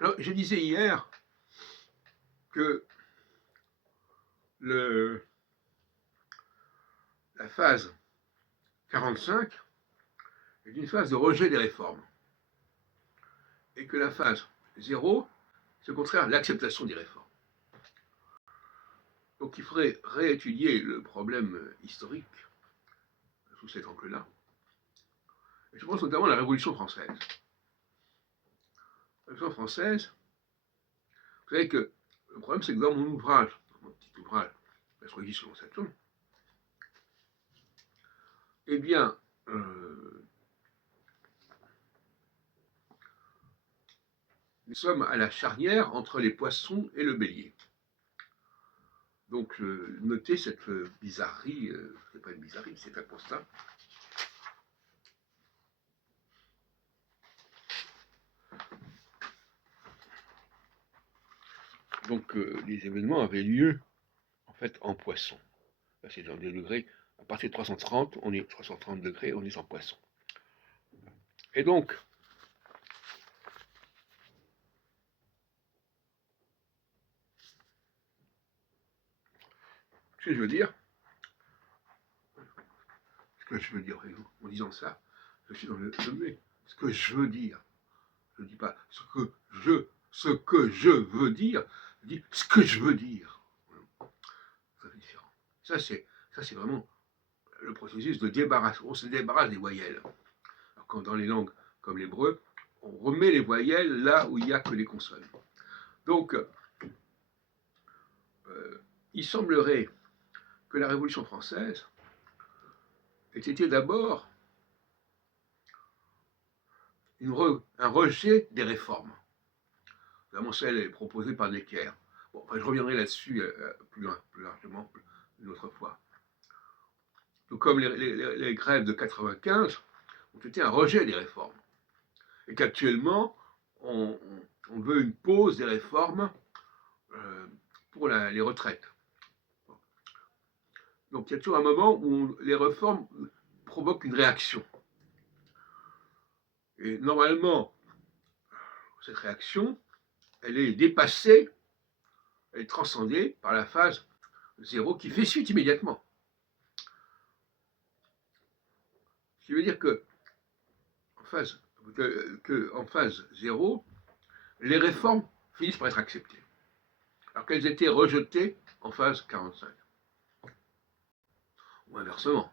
Alors, je disais hier que la phase 45 est une phase de rejet des réformes, et que la phase 0, c'est au contraire l'acceptation des réformes. Donc il faudrait réétudier le problème historique sous cet angle-là. Et je pense notamment à la Révolution française. La Révolution française, vous savez que le problème, c'est que dans mon ouvrage, dans mon petit ouvrage, L'astrologie selon Saturne, eh bien, nous sommes à la charnière entre les poissons et le bélier. Donc, notez cette bizarrerie, c'est pas une bizarrerie, c'est un constat. Donc, les événements avaient lieu, en fait, en poisson. Là, c'est dans des degrés, à partir de 330, on est 330 degrés, on est en poisson. Et donc, ce que je veux dire, en disant ça, je suis dans le sommet. Ce que je veux dire, je ne dis pas ce que je veux dire, je dis ce que je veux dire. Ça fait différent. Ça, c'est vraiment le processus de débarrassement. On se débarrasse des voyelles. Alors, quand dans les langues comme l'hébreu, on remet les voyelles là où il n'y a que les consonnes. Donc, il semblerait que la Révolution française ait été d'abord un rejet des réformes, notamment celle proposée par Necker. Bon, enfin, je reviendrai là-dessus plus largement une autre fois. Tout comme les grèves de 95 ont été un rejet des réformes, et qu'actuellement, on veut une pause des réformes pour les retraites. Donc il y a toujours un moment où les réformes provoquent une réaction. Et normalement, cette réaction, elle est dépassée, elle est transcendée par la phase 0 qui fait suite immédiatement. Ce qui veut dire que en phase 0, les réformes finissent par être acceptées, alors qu'elles étaient rejetées en phase 45. Ou inversement.